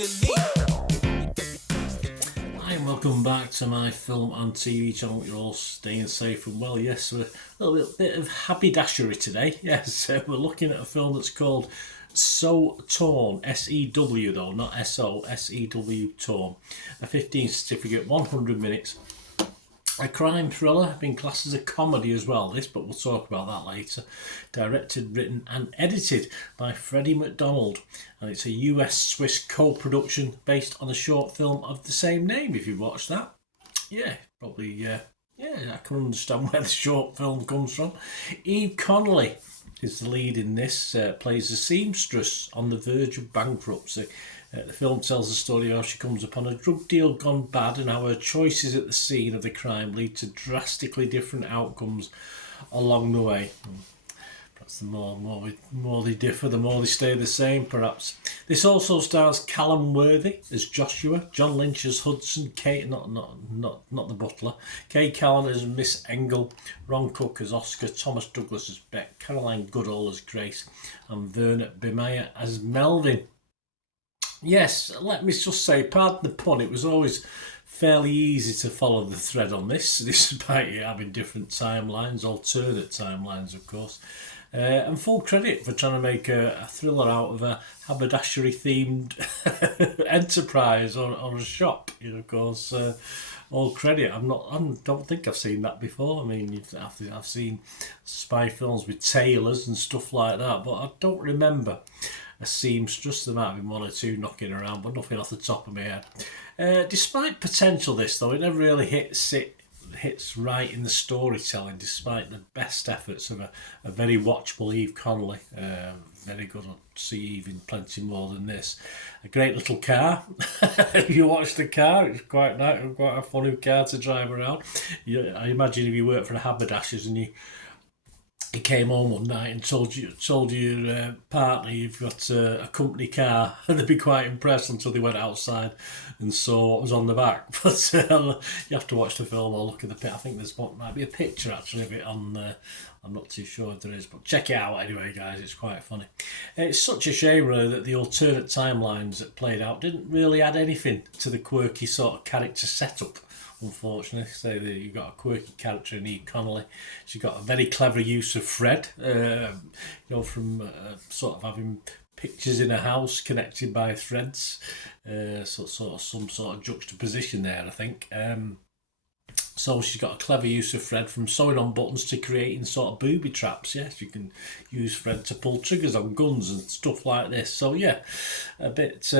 Hi and welcome back to my film and TV channel. You're all staying safe and well. Yes, we're a little bit of haberdashery today. Yes, we're looking at a film that's called So Torn, S-E-W though, not S-O, S-E-W Torn. A 15 certificate, 100 minutes. A crime thriller, been classed as a comedy as well, this, but we'll talk about that later. Directed, written and edited by Freddie McDonald. And it's a US-Swiss co-production based on a short film of the same name, if you've watched that. Yeah, probably, yeah, I can understand where the short film comes from. Eve Connolly is the lead in this, plays a seamstress on the verge of bankruptcy. The film tells the story of how she comes upon a drug deal gone bad and how her choices at the scene of the crime lead to drastically different outcomes along the way. Perhaps the more they differ, the more they stay the same, perhaps. This also stars Callum Worthy as Joshua, John Lynch as Hudson, Kate, not the butler, Kay Callan as Miss Engel, Ron Cook as Oscar, Thomas Douglas as Beck, Caroline Goodall as Grace, and Verna Bimaya as Melvin. Yes, let me just say, pardon the pun, it was always fairly easy to follow the thread on this, despite it having different timelines, alternate timelines, of course. And full credit for trying to make a thriller out of a haberdashery-themed enterprise or a shop. Of course, all credit. I don't think I've seen that before. I mean, I've seen spy films with tailors and stuff like that, but I don't remember a seamstress. There might have been one or two knocking around, but nothing off the top of my head. Despite potential, this though, it never really hits right in the storytelling, despite the best efforts of a very watchable Eve Connolly. Very good to see Eve in plenty more than this. A great little car. If you watch the car, it's quite nice, quite a funny car to drive around. I imagine if you work for the haberdashers and you came home one night and told your partner you've got a company car, and they'd be quite impressed until they went outside and saw what was on the back. But you have to watch the film or look at the pit. I think might be a picture actually of it on I'm not too sure if there is, but check it out anyway, guys. It's quite funny. It's such a shame really that the alternate timelines that played out didn't really add anything to the quirky sort of character setup. Unfortunately, say that you've got a quirky character in Eve Connolly. She's got a very clever use of Fred, from sort of having pictures in a house connected by threads. So sort of some sort of juxtaposition there, I think. So she's got a clever use of Fred, from sewing on buttons to creating sort of booby traps. Yes, you can use Fred to pull triggers on guns and stuff like this. So yeah, a bit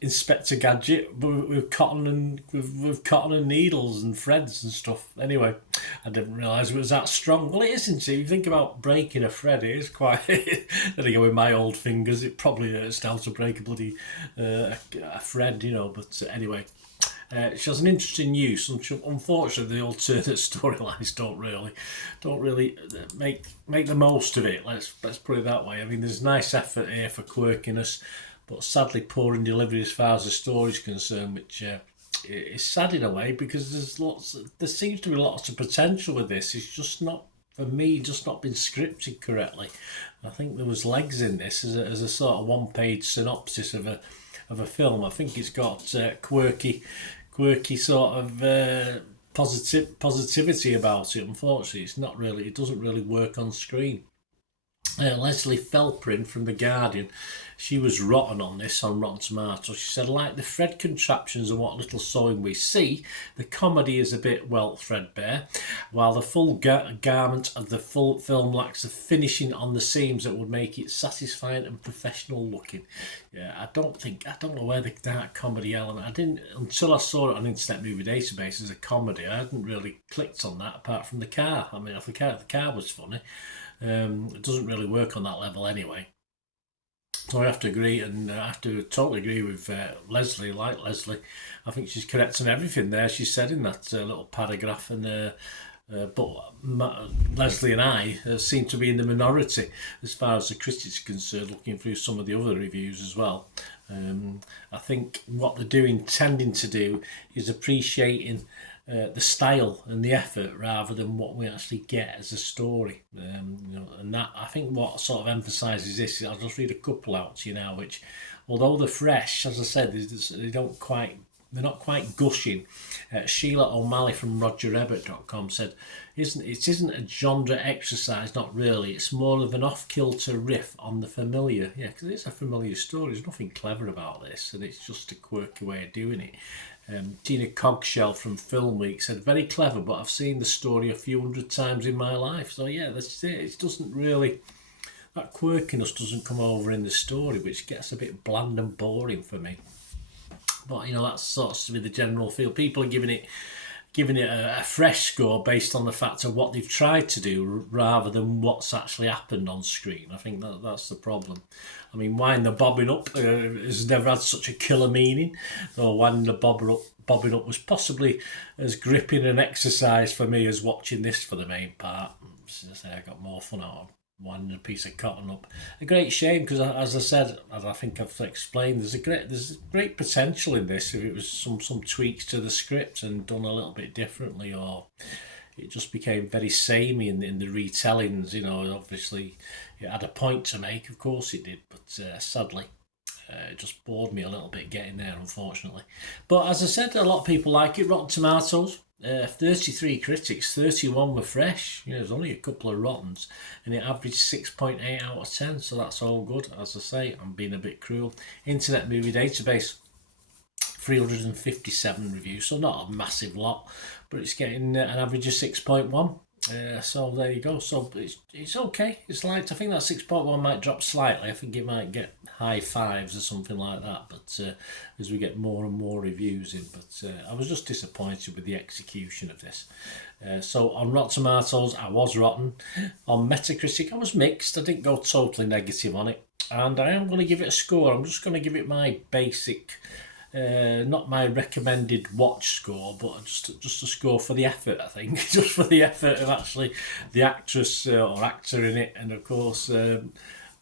Inspector Gadget with cotton and needles and threads and stuff. Anyway, I didn't realise it was that strong. Well, it isn't. If you think about breaking a thread, it is quite. There you go. With my old fingers, it probably hurts now to break a bloody a thread, But anyway. She has an interesting use. Unfortunately, the alternate storylines don't really make the most of it. Let's put it that way. I mean, there's nice effort here for quirkiness, but sadly poor in delivery as far as the story's concerned, which is sad in a way, because there seems to be lots of potential with this. It's just not, for me, just not been scripted correctly. I think there was legs in this as a sort of one-page synopsis of a film. I think it's got quirky sort of positivity about it. Unfortunately, it doesn't really work on screen. Leslie Felprin from The Guardian, she was rotten on this on Rotten Tomatoes. She said, like the thread contraptions and what little sewing we see, the comedy is a bit, threadbare, while the full garment of the full film lacks the finishing on the seams that would make it satisfying and professional looking. Yeah, I don't know where the dark comedy element, until I saw it on Internet Movie Database as a comedy, I hadn't really clicked on that apart from the car. I mean, if the car was funny, it doesn't really work on that level anyway. So I have to agree, and I have to totally agree with Leslie. Like Leslie, I think she's correct on everything there she said in that little paragraph. And but Leslie and I seem to be in the minority as far as the critics are concerned, looking through some of the other reviews as well. I think what they're tending to do is appreciating the style and the effort rather than what we actually get as a story. And that, I think, what sort of emphasises this, I'll just read a couple out to you now, which although they're fresh, as I said, they're not quite gushing. Sheila O'Malley from RogerEbbett.com said, it isn't a genre exercise, not really. It's more of an off-kilter riff on the familiar. Yeah, because it's a familiar story. There's nothing clever about this, and it's just a quirky way of doing it. Tina Cogshell from Film Week said, very clever, but I've seen the story a few hundred times in my life. So yeah, that's it. It doesn't really, that quirkiness doesn't come over in the story, which gets a bit bland and boring for me. But you know, that's sort of to be the general feel. People are giving it a fresh score based on the fact of what they've tried to do rather than what's actually happened on screen. I think that's the problem. I mean, Wind the Bobbing Up has never had such a killer meaning, or Wind the Bobbing Up was possibly as gripping an exercise for me as watching this for the main part. As I say, I got more fun out of winding a piece of cotton up. A great shame because, as I said, as I think I've explained, there's great potential in this if it was some tweaks to the script and done a little bit differently, or it just became very samey in the retellings. You know, obviously it had a point to make, of course it did, but sadly it just bored me a little bit getting there, unfortunately. But as I said, a lot of people like it. Rotten Tomatoes, 33 critics, 31 were fresh. You know, there's only a couple of rottens, and it averaged 6.8 out of 10, so that's all good. As I say, I'm being a bit cruel. Internet Movie Database, 357 reviews, so not a massive lot, but it's getting an average of 6.1. So there you go. So it's okay. It's liked. I think that 6.1 might drop slightly. I think it might get high fives or something like that. But as we get more and more reviews in, but I was just disappointed with the execution of this. So on Rotten Tomatoes, I was rotten. On Metacritic, I was mixed. I didn't go totally negative on it, and I am going to give it a score. I'm just going to give it my basic. Not my recommended watch score, but just a score for the effort, I think. Just for the effort of actually the actress or actor in it, and of course the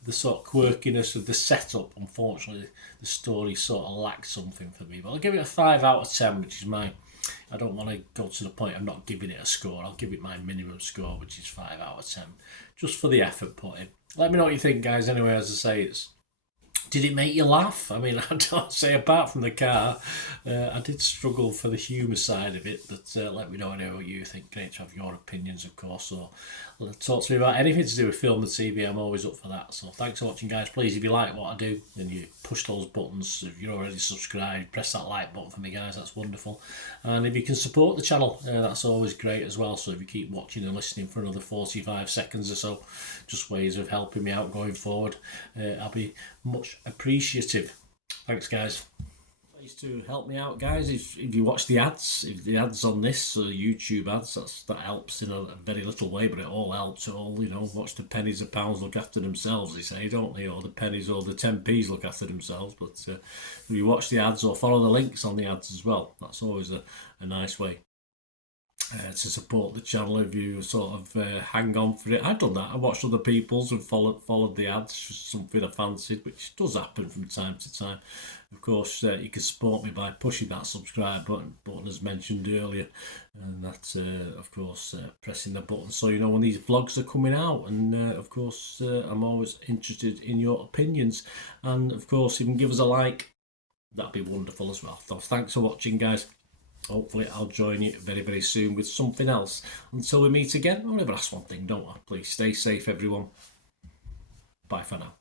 sort of quirkiness of the setup. Unfortunately, the story sort of lacks something for me, but I'll give it a 5 out of 10, which is my... I don't want to go to the point of not giving it a score. I'll give it my minimum score, which is 5 out of 10, just for the effort put in. Let me know what you think, guys. Anyway, as I say, did it make you laugh? I mean, I don't say, apart from the car, I did struggle for the humour side of it, but let me know anyway what you think. Great to have your opinions, of course, or talk to me about anything to do with film and TV. I'm always up for that. So thanks for watching, guys. Please, if you like what I do, then you push those buttons. If you're already subscribed, press that like button for me, guys. That's wonderful. And if you can support the channel, that's always great as well. So if you keep watching and listening for another 45 seconds or so, just ways of helping me out going forward, I'll be much appreciative. Thanks, guys. Ways to help me out, guys, if you watch the ads, if the ads on this YouTube ads, that helps in a very little way, but it all helps. It all, you know, watch the pennies and pounds look after themselves, they say, don't they? Or the pennies or the 10p's look after themselves. But if you watch the ads or follow the links on the ads as well, that's always a nice way to support the channel. If you sort of hang on for it, I've done that. I watched other people's and followed the ads, something I fancied, which does happen from time to time. Of course, you can support me by pushing that subscribe button as mentioned earlier, and that's of course pressing the button so you know when these vlogs are coming out. And of course I'm always interested in your opinions, and of course if you can give us a like, that'd be wonderful as well. So thanks for watching, guys. Hopefully I'll join you very, very soon with something else. Until we meet again, I'll never ask one thing, don't I? Please stay safe, everyone. Bye for now.